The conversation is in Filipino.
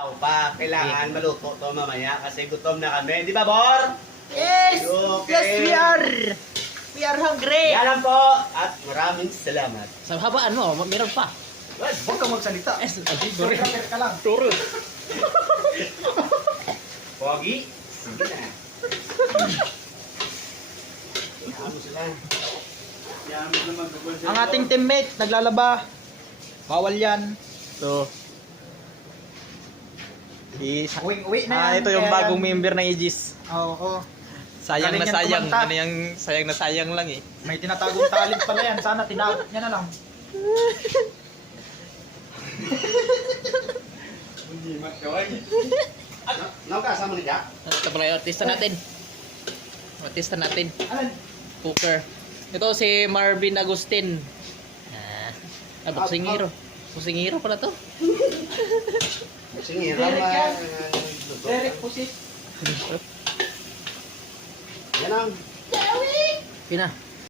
Pa, kailangan maluto to mamaya kasi gutom na kami. Di ba, Bor? Yes! Okay. Yes, we are! We are hungry! Yan lang po at maraming salamat. Sa habaan mo, meron pa. Huwag kang magsalita. Sorry. Ka lang. Turo. Pogi? Sige na. Hayaan mo sila. Ang ating teammate, naglalaba. Bawal yan. So, Uwi na yan. ito yung Kaya bagong yan. member ng Aegis. Oo. Sayang Galing na yan sayang. kumanta. Ano yung sayang na sayang lang eh. May tinatagong talent pala yan. Sana tinagot niya na lang. Ano ka, sama ni Jack? Ito pala yung artista natin. Artista natin. Alan? Cooker. Ito si Marvin Agustin. Boksingero. Boksingero pala to. Sige, Derek rama. yan. Derek Pusit. Yan ang. Pina.